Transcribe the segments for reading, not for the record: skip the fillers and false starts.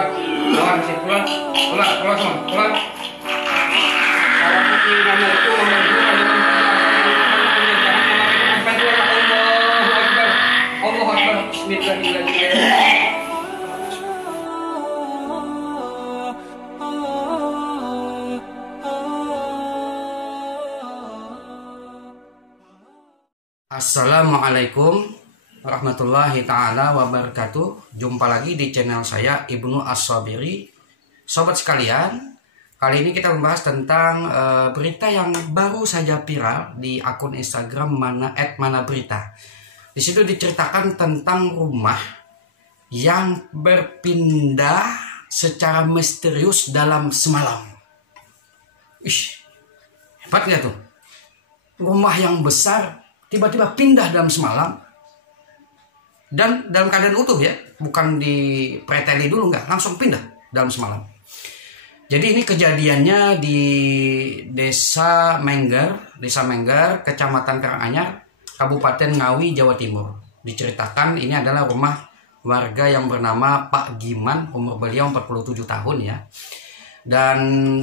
keluar, keluar sih, keluar, keluar, keluar semua, keluar. Kalau putih nomor itu nomor 2 Allah Akbar, Bismillahirrahmanirrahim. Assalamualaikum warahmatullahi ta'ala wabarakatuh. Jumpa lagi di channel saya Ibnu As-Sabiri. Sobat sekalian, kali ini kita membahas tentang berita yang baru saja viral di akun Instagram @manaberita. Di situ diceritakan tentang rumah yang berpindah secara misterius dalam semalam. Ish, hebat gak tuh? Rumah yang besar tiba-tiba pindah dalam semalam, dan dalam keadaan utuh ya, bukan dipreteli dulu, nggak, langsung pindah dalam semalam. Jadi ini kejadiannya di Desa Mengger, Kecamatan Karanganyar, Kabupaten Ngawi, Jawa Timur. Diceritakan ini adalah rumah warga yang bernama Pak Giman, umur beliau 47 tahun ya. Dan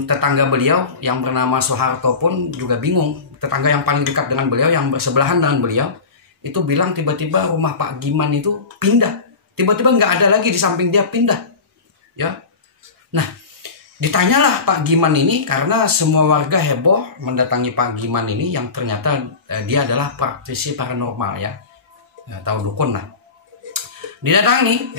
tetangga beliau yang bernama Soeharto pun juga bingung. Tetangga yang paling dekat dengan beliau, yang bersebelahan dengan beliau, itu bilang tiba-tiba rumah Pak Giman itu pindah. Tiba-tiba nggak ada lagi di samping dia, pindah. Ya. Nah, ditanyalah Pak Giman ini karena semua warga heboh mendatangi Pak Giman ini yang ternyata dia adalah praktisi paranormal ya. Tahu dukun lah. Didatangi.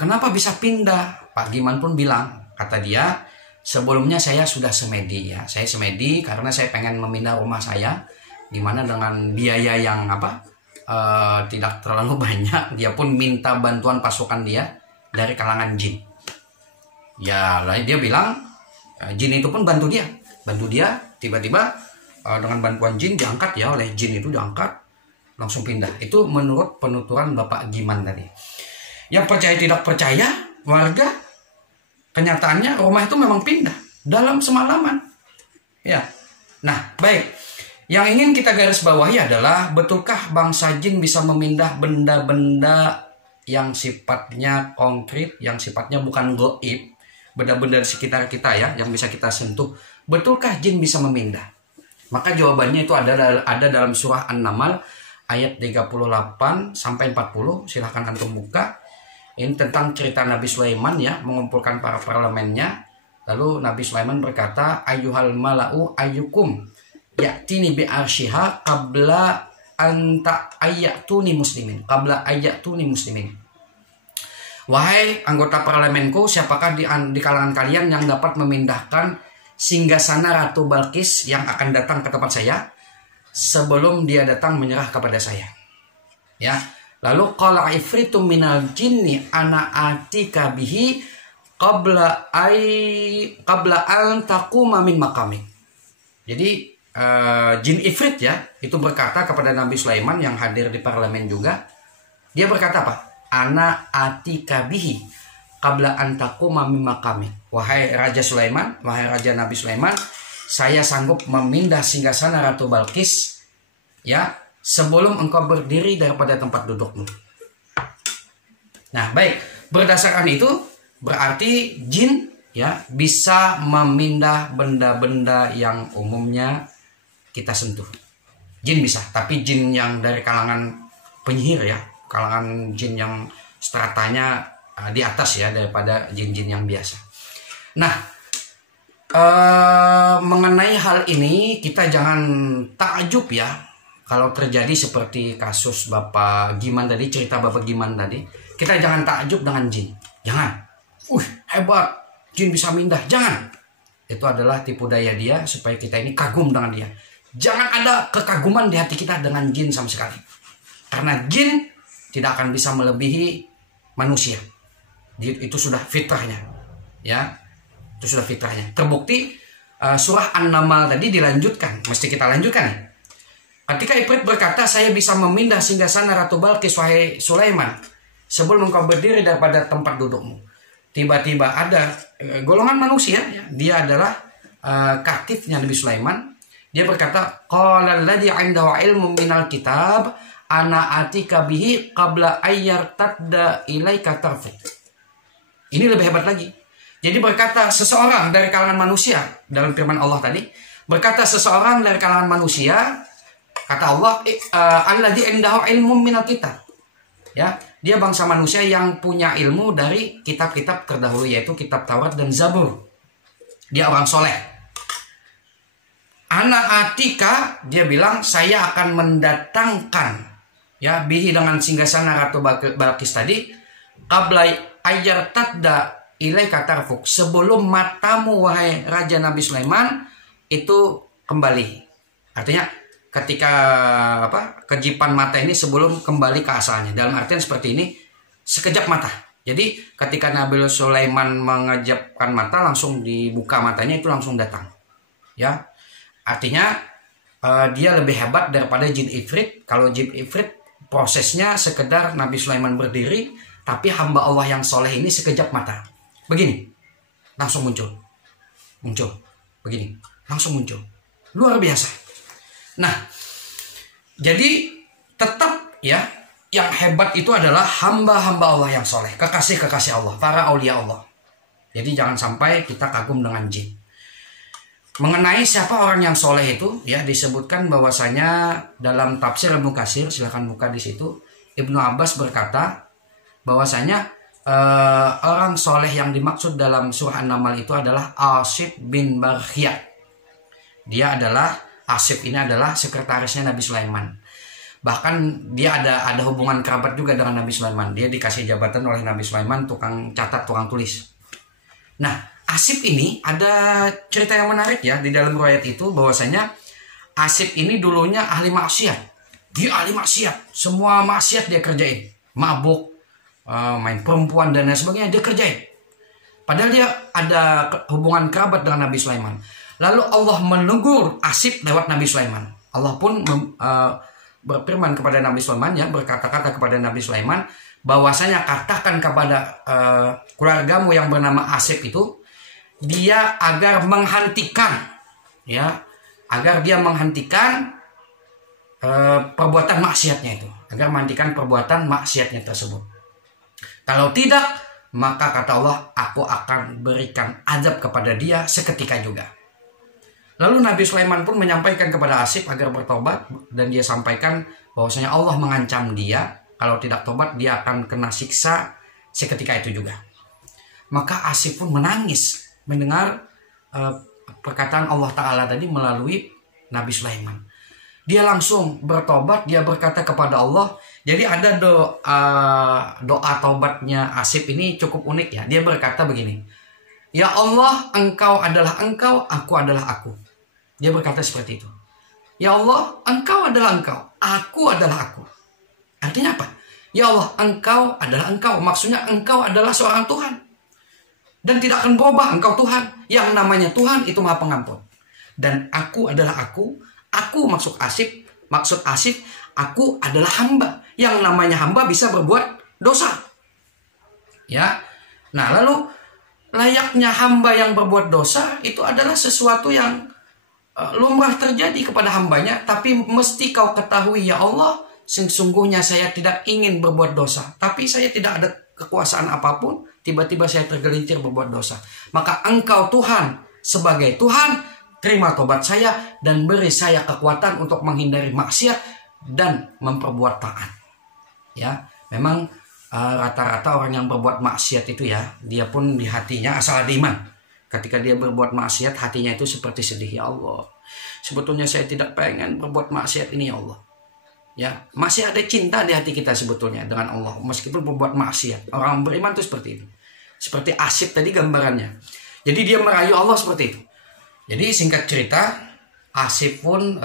Kenapa bisa pindah? Pak Giman pun bilang, kata dia, sebelumnya saya sudah semedi ya. Saya semedi karena saya pengen memindah rumah saya, dimana dengan biaya yang tidak terlalu banyak. Dia pun minta bantuan pasukan dia dari kalangan jin. Ya, lalu dia bilang, jin itu pun bantu dia. Tiba-tiba dengan bantuan jin diangkat ya, oleh jin itu diangkat, langsung pindah. Itu menurut penuturan Bapak Giman tadi. Yang percaya tidak percaya, warga, kenyataannya rumah itu memang pindah dalam semalaman. Ya. Nah, baik. Yang ingin kita garis bawahi adalah, betulkah bangsa jin bisa memindah benda-benda yang sifatnya konkret, yang sifatnya bukan gaib, benda-benda di sekitar kita ya, yang bisa kita sentuh. Betulkah jin bisa memindah? Maka jawabannya itu ada dalam surah An-Naml ayat 38 sampai 40. Silahkan antum buka. Ini tentang cerita Nabi Sulaiman ya, mengumpulkan para parlemennya. Lalu Nabi Sulaiman berkata, ayyuhal mala'u ayyukum ya'tini bi'arsyiha qabla ayyatuni muslimin. Wahai anggota parlemenku, siapakah di kalangan kalian yang dapat memindahkan singgasana Ratu Balkis yang akan datang ke tempat saya sebelum dia datang menyerah kepada saya? Ya. Lalu qala ifritum minal jinni ana atika bihi qabla an taquma min maqamik. Jadi jin ifrit ya, itu berkata kepada Nabi Sulaiman yang hadir di parlemen juga. Dia berkata apa? Ana atika bihi qabla an taquma min maqamik. Wahai Raja Sulaiman, wahai Raja Nabi Sulaiman, saya sanggup memindah singgasana Ratu Balkis ya, sebelum engkau berdiri daripada tempat dudukmu. Nah, baik. Berdasarkan itu, berarti jin ya bisa memindah benda-benda yang umumnya kita sentuh. Jin bisa, tapi jin yang dari kalangan penyihir ya, kalangan jin yang stratanya di atas ya daripada jin-jin yang biasa. Nah, mengenai hal ini kita jangan takjub ya. Kalau terjadi seperti kasus Bapak Giman tadi, cerita Bapak Giman tadi, kita jangan takjub dengan jin. Jangan. Hebat, jin bisa mindah. Jangan. Itu adalah tipu daya dia supaya kita ini kagum dengan dia. Jangan ada kekaguman di hati kita dengan jin sama sekali. Karena jin tidak akan bisa melebihi manusia. Itu sudah fitrahnya. Ya. Itu sudah fitrahnya. Terbukti surah An-Naml tadi dilanjutkan. Mesti kita lanjutkan ya. Ketika Ifrit berkata, saya bisa memindah singgasana Ratu Balkis, wahai Sulaiman, sebelum engkau berdiri daripada tempat dudukmu. Tiba-tiba ada golongan manusia, ya, dia adalah kakifnya Nabi Sulaiman. Dia berkata, qala alladzi 'indahu ilmun minal kitab ana atika bihi qabla ayyartadda ilaika tarfuk. Ini lebih hebat lagi. Jadi berkata seseorang dari kalangan manusia, dalam firman Allah tadi, berkata seseorang dari kalangan manusia, kata Allah, alladzi indahu ilmun minal kitab. Ya, dia bangsa manusia yang punya ilmu dari kitab-kitab terdahulu, yaitu kitab Taurat dan Zabur. Dia orang soleh. Ana atika, dia bilang, saya akan mendatangkan, ya, bihi dengan singgasana Ratu Balqis tadi, qabla ayyar tadda ilai katarfuk, sebelum matamu wahai Raja Nabi Sulaiman itu kembali. Artinya ketika kejipan mata ini sebelum kembali ke asalnya. Dalam artian seperti ini, sekejap mata. Jadi ketika Nabi Sulaiman mengejapkan mata, langsung dibuka matanya, itu langsung datang. Ya, artinya dia lebih hebat daripada jin ifrit. Kalau jin ifrit prosesnya sekedar Nabi Sulaiman berdiri, tapi hamba Allah yang soleh ini sekejap mata. Begini, langsung muncul. Begini, langsung muncul. Luar biasa. Nah, jadi tetap ya, yang hebat itu adalah hamba-hamba Allah yang soleh, kekasih-kekasih Allah, para aulia Allah. Jadi jangan sampai kita kagum dengan jin. Mengenai siapa orang yang soleh itu, ya disebutkan bahwasanya dalam tafsir Ibnu Katsir, silahkan buka di situ. Ibnu Abbas berkata bahwasanya orang soleh yang dimaksud dalam surah An-Naml itu adalah Asif bin Barkhiyah. Dia adalah Asif ini adalah sekretarisnya Nabi Sulaiman. Bahkan dia ada hubungan kerabat juga dengan Nabi Sulaiman. Dia dikasih jabatan oleh Nabi Sulaiman tukang catat, tukang tulis. Nah, Asif ini ada cerita yang menarik ya di dalam riwayat itu, bahwasanya Asif ini dulunya ahli maksiat. Dia ahli maksiat, semua maksiat dia kerjain. Mabuk, main perempuan dan lain sebagainya dia kerjain. Padahal dia ada hubungan kerabat dengan Nabi Sulaiman. Lalu Allah menegur Asif lewat Nabi Sulaiman. Allah pun berfirman kepada Nabi Sulaiman, ya, berkata-kata kepada Nabi Sulaiman bahwasanya katakan kepada keluargamu yang bernama Asif itu, dia agar menghentikan, ya, agar dia menghentikan perbuatan maksiatnya itu, agar menghentikan perbuatan maksiatnya tersebut. Kalau tidak, maka kata Allah, aku akan berikan azab kepada dia seketika juga. Lalu Nabi Sulaiman pun menyampaikan kepada Asif agar bertobat, dan dia sampaikan bahwasanya Allah mengancam dia, kalau tidak tobat dia akan kena siksa seketika itu juga. Maka Asif pun menangis mendengar perkataan Allah Ta'ala tadi melalui Nabi Sulaiman. Dia langsung bertobat, dia berkata kepada Allah. Jadi ada doa taubatnya Asif ini cukup unik ya. Dia berkata begini, ya Allah, engkau adalah engkau, aku adalah aku. Dia berkata seperti itu. Ya Allah, engkau adalah engkau, aku adalah aku. Artinya apa? Ya Allah, engkau adalah engkau. Maksudnya engkau adalah seorang Tuhan. Dan tidak akan berubah, engkau Tuhan. Yang namanya Tuhan itu Maha Pengampun. Dan aku adalah aku maksud Asif, aku adalah hamba. Yang namanya hamba bisa berbuat dosa. Ya. Nah, lalu layaknya hamba yang berbuat dosa itu adalah sesuatu yang lumrah terjadi kepada hambanya, tapi mesti kau ketahui ya Allah, sesungguhnya saya tidak ingin berbuat dosa, tapi saya tidak ada kekuasaan apapun, tiba-tiba saya tergelincir berbuat dosa. Maka engkau Tuhan, sebagai Tuhan, terima tobat saya dan beri saya kekuatan untuk menghindari maksiat dan memperbuat taat. Ya, memang rata-rata orang yang berbuat maksiat itu ya, dia pun di hatinya asal ada iman. Ketika dia berbuat maksiat, hatinya itu seperti sedih, ya Allah, sebetulnya saya tidak pengen berbuat maksiat ini, ya Allah. Ya, masih ada cinta di hati kita sebetulnya dengan Allah meskipun berbuat maksiat. Orang beriman itu seperti itu. Seperti Asif tadi gambarannya. Jadi dia merayu Allah seperti itu. Jadi singkat cerita, Asif pun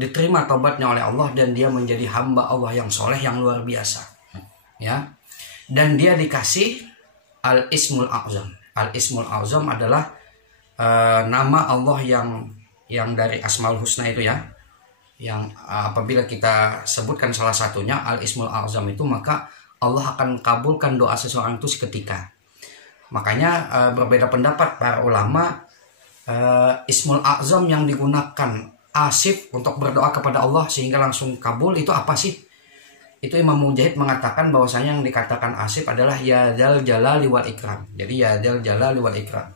diterima tobatnya oleh Allah dan dia menjadi hamba Allah yang soleh yang luar biasa. Ya, dan dia dikasih Al-Ismul A'zam. Al-Ismul A'zam adalah nama Allah yang dari Asmaul Husna itu ya. Yang apabila kita sebutkan salah satunya Al-Ismul A'zam itu, maka Allah akan kabulkan doa seseorang itu seketika. Makanya berbeda pendapat para ulama, Ismul A'zam yang digunakan Asif untuk berdoa kepada Allah sehingga langsung kabul itu apa sih? itu Imam Mujahid mengatakan bahwasanya yang dikatakan asif adalah ya dzal jalali wal ikram. Jadi ya dzal jalali wal ikram.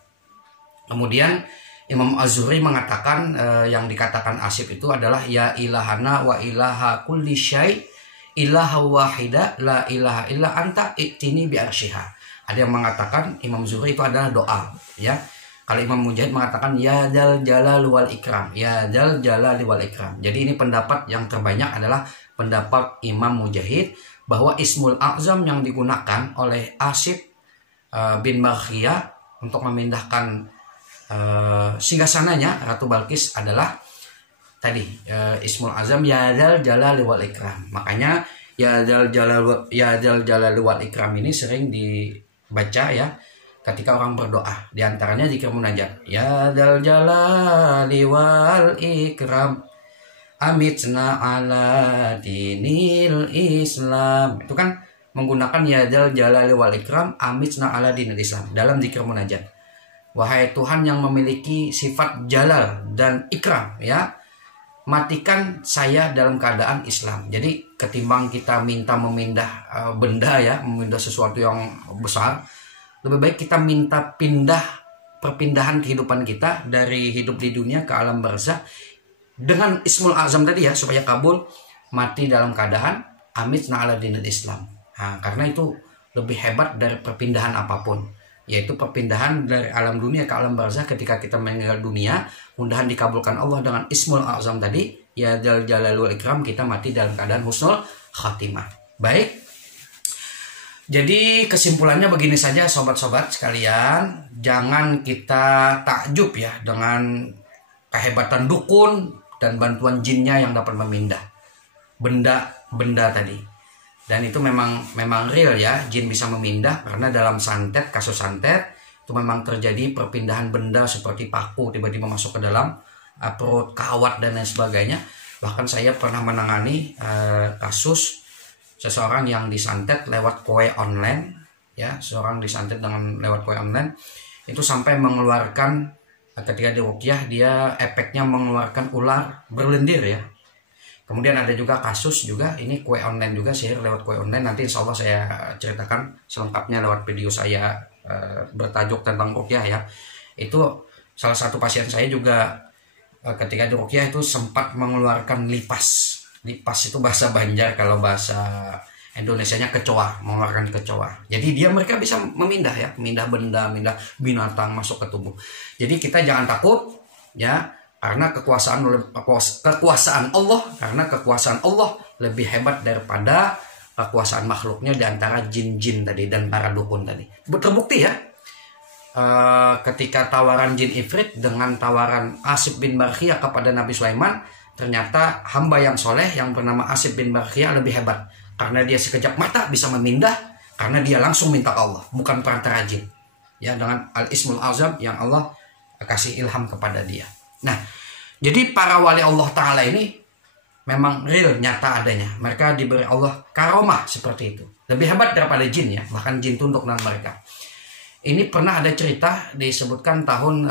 Kemudian Imam Az-Zuhri mengatakan yang dikatakan asif itu adalah ya ilahana wa ilaha kulli syai ilaha wahida la ilaha illa anta i'tini bi arsyiha. Ada yang mengatakan Imam Zuhri itu adalah doa, ya. Kalau Imam Mujahid mengatakan ya dzal jalal wal ikram, ya dzal jalal wal ikram. Jadi ini pendapat yang terbanyak adalah pendapat Imam Mujahid bahwa Ismul A'zam yang digunakan oleh Asif bin Barkhiyah untuk memindahkan singgasananya Ratu Balkis adalah tadi Ismul A'zam ya dzal jalal wal ikram. Makanya ya dzal jalal wal ikram ini sering dibaca ya ketika orang berdoa, di antaranya zikir munajat. Ya dzal jalali wal ikram amitna ala dinil Islam. Itu kan menggunakan ya dzal jalali wal ikram amitna ala dinil Islam dalam zikir munajat. Wahai Tuhan yang memiliki sifat jalal dan ikram, ya, matikan saya dalam keadaan Islam. Jadi ketimbang kita minta memindah benda, ya, memindah sesuatu yang besar, lebih baik kita minta perpindahan kehidupan kita dari hidup di dunia ke alam barzakh dengan Ismul A'zam tadi, ya, supaya kabul, mati dalam keadaan amitna ala dinil Islam. Nah, karena itu lebih hebat dari perpindahan apapun, yaitu perpindahan dari alam dunia ke alam barzakh. Ketika kita meninggal dunia, mudahan dikabulkan Allah dengan Ismul A'zam tadi, ya dzal jalali wal ikram, kita mati dalam keadaan husnul khatimah. Baik. Jadi kesimpulannya begini saja sobat-sobat sekalian, jangan kita takjub ya dengan kehebatan dukun dan bantuan jinnya yang dapat memindah benda-benda tadi. Dan itu memang real ya, jin bisa memindah karena dalam santet, kasus santet itu memang terjadi perpindahan benda seperti paku tiba-tiba masuk ke dalam perut, kawat dan lain sebagainya. Bahkan saya pernah menangani kasus seseorang yang disantet lewat kue online, ya, seorang disantet dengan lewat kue online itu sampai mengeluarkan, ketika diruqyah dia efeknya mengeluarkan ular berlendir, ya. Kemudian ada juga kasus juga ini kue online juga, sihir lewat kue online. Nanti insya Allah saya ceritakan selengkapnya lewat video saya bertajuk tentang ruqyah, ya. Itu salah satu pasien saya juga ketika diruqyah itu sempat mengeluarkan lipas. Lipas itu bahasa Banjar, kalau bahasa Indonesianya kecoa, mengeluarkan kecoa. Jadi mereka bisa memindah, ya, memindah benda, memindah binatang masuk ke tubuh. Jadi kita jangan takut, ya, karena kekuasaan Allah lebih hebat daripada kekuasaan makhluknya di antara jin-jin tadi dan para dukun tadi. Terbukti, ya, ketika tawaran jin Ifrit dengan tawaran Asif bin Barkhiyah kepada Nabi Sulaiman, ternyata hamba yang soleh yang bernama Asif bin Barkhiyah lebih hebat karena dia sekejap mata bisa memindah, karena dia langsung minta Allah, bukan perantara jin, ya, dengan Al-Ismul A'zam yang Allah kasih ilham kepada dia. Nah, jadi para wali Allah Ta'ala ini memang real, nyata adanya. Mereka diberi Allah karomah seperti itu, lebih hebat daripada jin, ya, bahkan jin tunduk dengan mereka. Ini pernah ada cerita disebutkan tahun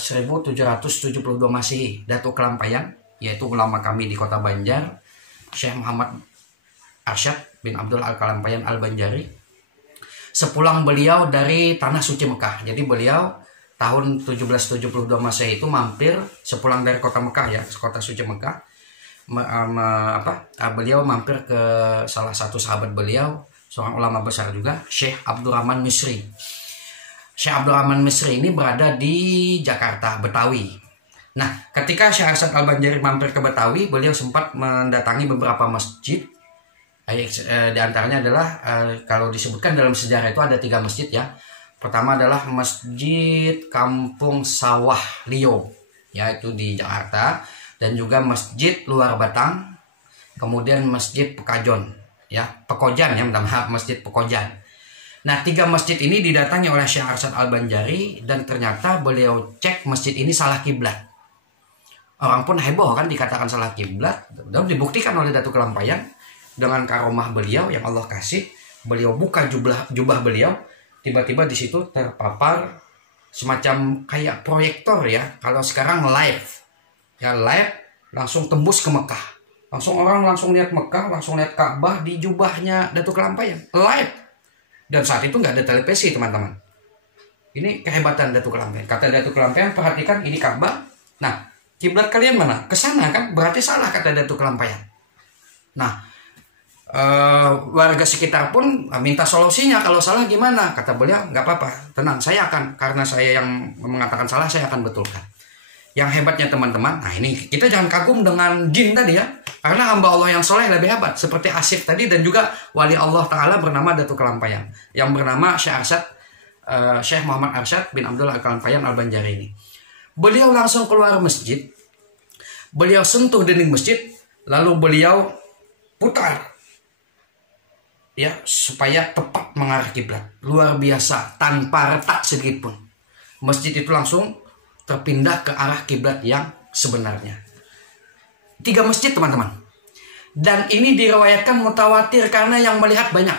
1772 Masehi, Datuk Kelampayan, yaitu ulama kami di kota Banjar, Syekh Muhammad Arsyad bin Abdul Al-Kalampayan Al-Banjari, sepulang beliau dari Tanah Suci Mekah. Jadi beliau tahun 1772 Masehi itu mampir, sepulang dari kota Mekah, ya, kota Suci Mekah, beliau mampir ke salah satu sahabat beliau, seorang ulama besar juga, Syekh Abdurrahman Misri. Syekh Abdurrahman Misri ini berada di Jakarta, Betawi. Nah, ketika Syekh Arsyad Al-Banjari mampir ke Betawi, beliau sempat mendatangi beberapa masjid. Di antaranya adalah, kalau disebutkan dalam sejarah itu ada 3 masjid, ya. Pertama adalah Masjid Kampung Sawah Lio, ya, itu di Jakarta. Dan juga Masjid Luar Batang. Kemudian Masjid Pekojan, ya, Masjid Pekojan. Nah, 3 masjid ini didatangi oleh Syekh Arsyad Al-Banjari dan ternyata beliau cek masjid ini salah kiblat. Orang pun heboh kan dikatakan salah kiblat, dan dibuktikan oleh Datuk Kelampayan dengan karomah beliau yang Allah kasih. Beliau buka jubah beliau, tiba-tiba di situ terpapar semacam kayak proyektor, ya. Kalau sekarang live, ya, live langsung tembus ke Mekah. Langsung orang langsung lihat Mekah, langsung lihat Ka'bah di jubahnya Datuk Kelampaian live. Dan saat itu nggak ada televisi teman-teman. Ini kehebatan Datuk Kelampaian. Kata Datuk Kelampaian, perhatikan ini Ka'bah. Nah, kiblat kalian mana? Kesana kan? Berarti salah kata Datuk Kelampaian. Nah, warga sekitar pun minta solusinya. Kalau salah gimana? Kata beliau, nggak apa-apa, tenang, saya akan, karena saya yang mengatakan salah, saya akan betulkan. Yang hebatnya teman-teman, nah ini kita jangan kagum dengan jin tadi ya, karena hamba Allah yang soleh lebih hebat, seperti Asif tadi, dan juga wali Allah Ta'ala bernama Datuk Kelampaian, yang bernama Syekh Muhammad Arsyad bin Abdul Kelampaian Al-Banjari ini. Beliau langsung keluar masjid, beliau sentuh dinding masjid, lalu beliau putar ya supaya tepat mengarah kiblat. Luar biasa, tanpa retak sedikit pun. Masjid itu langsung terpindah ke arah kiblat yang sebenarnya. 3 masjid teman-teman. Dan ini diriwayatkan mutawatir karena yang melihat banyak.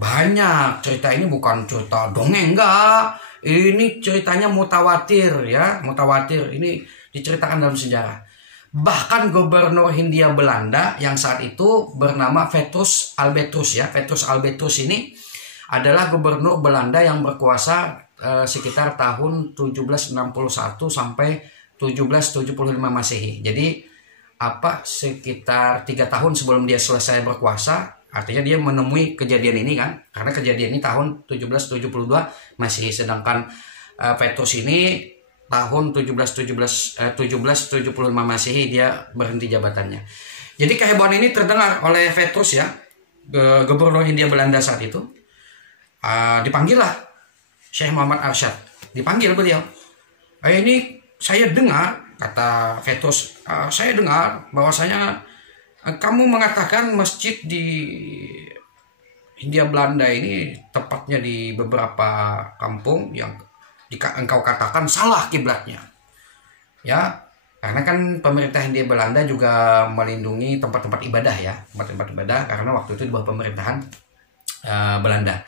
Banyak, cerita ini bukan cerita dongeng, enggak. Ini ceritanya mutawatir ya, mutawatir. Ini diceritakan dalam sejarah. Bahkan gubernur Hindia Belanda yang saat itu bernama Petrus Albertus ya. Petrus Albertus ini adalah gubernur Belanda yang berkuasa sekitar tahun 1761 sampai 1775 Masehi. Jadi sekitar 3 tahun sebelum dia selesai berkuasa, artinya dia menemui kejadian ini kan, karena kejadian ini tahun 1772 Masehi, sedangkan Petrus ini tahun 1775 Masehi dia berhenti jabatannya. Jadi kehebohan ini terdengar oleh Petrus ya, gubernur Hindia Belanda saat itu. Dipanggillah Syekh Muhammad Arsyad, dipanggil beliau. Ini saya dengar, kata Petrus, saya dengar bahwasanya kamu mengatakan masjid di Hindia Belanda ini, tepatnya di beberapa kampung yang engkau katakan salah kiblatnya. Ya, karena kan pemerintah Hindia Belanda juga melindungi tempat-tempat ibadah ya, tempat-tempat ibadah, karena waktu itu di bawah pemerintahan Belanda.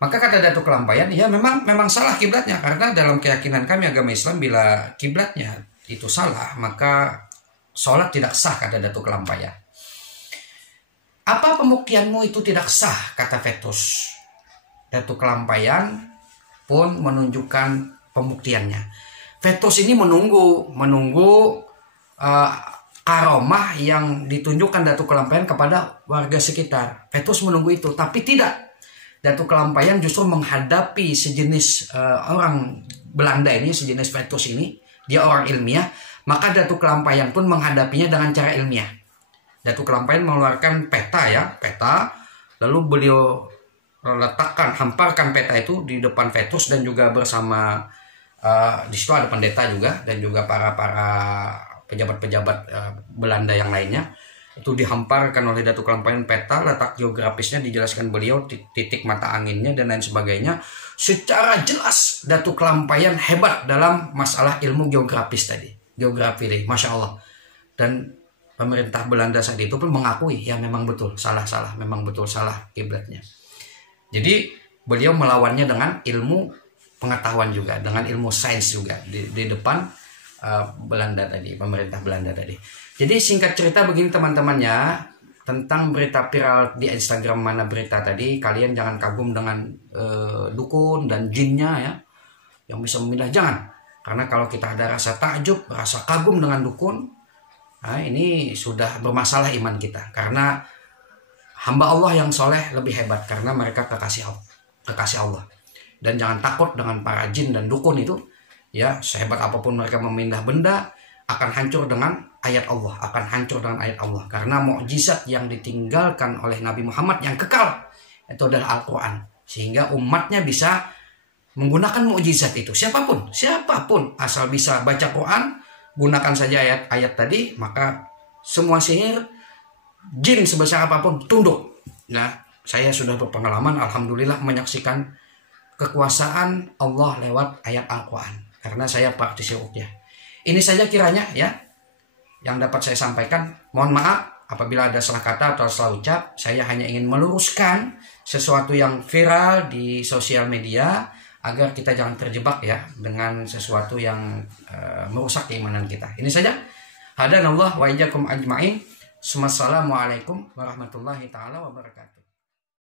Maka kata Datuk Kelampaian, ya memang salah kiblatnya, karena dalam keyakinan kami agama Islam bila kiblatnya itu salah maka sholat tidak sah, kata Datuk Kelampaian. Apa pembuktianmu itu tidak sah, kata Petrus. Datuk Kelampaian pun menunjukkan pembuktiannya. Petrus ini menunggu karomah yang ditunjukkan Datuk Kelampaian kepada warga sekitar. Petrus menunggu itu, tapi tidak. Datuk Kelampaian justru menghadapi sejenis orang Belanda ini, sejenis Petrus ini, dia orang ilmiah, maka Datuk Kelampaian pun menghadapinya dengan cara ilmiah. Datuk Kelampaian mengeluarkan peta, lalu beliau hamparkan peta itu di depan Petrus, dan juga bersama di situ ada pendeta juga, dan juga para pejabat-pejabat Belanda yang lainnya. Itu dihamparkan oleh Datuk Kelampaian peta, letak geografisnya dijelaskan beliau, titik mata anginnya dan lain sebagainya. Secara jelas Datuk Kelampaian hebat dalam masalah ilmu geografis tadi. Geografi deh, Masya Allah. Dan pemerintah Belanda saat itu pun mengakui, ya memang betul, memang betul salah kiblatnya. Jadi beliau melawannya dengan ilmu pengetahuan juga, dengan ilmu sains juga di depan Belanda tadi, pemerintah Belanda tadi. Jadi singkat cerita begini teman-temannya, tentang berita viral di Instagram Mana Berita tadi, kalian jangan kagum dengan dukun dan jinnya ya, yang bisa memilah, jangan. Karena kalau kita ada rasa takjub, rasa kagum dengan dukun, nah ini sudah bermasalah iman kita. Karena hamba Allah yang soleh lebih hebat, karena mereka kekasih Allah. Dan jangan takut dengan para jin dan dukun itu, ya sehebat apapun mereka memindah benda, akan hancur dengan ayat Allah, karena mukjizat yang ditinggalkan oleh Nabi Muhammad yang kekal itu adalah Al-Quran, sehingga umatnya bisa menggunakan mukjizat itu. Siapapun asal bisa baca Quran, gunakan saja ayat-ayat tadi, maka semua sihir jin sebesar apapun tunduk. Nah, saya sudah berpengalaman alhamdulillah menyaksikan kekuasaan Allah lewat ayat Al-Quran, karena saya praktisi ruqyah. Ini saja kiranya ya yang dapat saya sampaikan. Mohon maaf apabila ada salah kata atau salah ucap. Saya hanya ingin meluruskan sesuatu yang viral di sosial media, agar kita jangan terjebak ya dengan sesuatu yang merusak keimanan kita. Ini saja. Hadanallah wa iyyakum ajmain. Wassalamualaikum warahmatullahi taala wabarakatuh.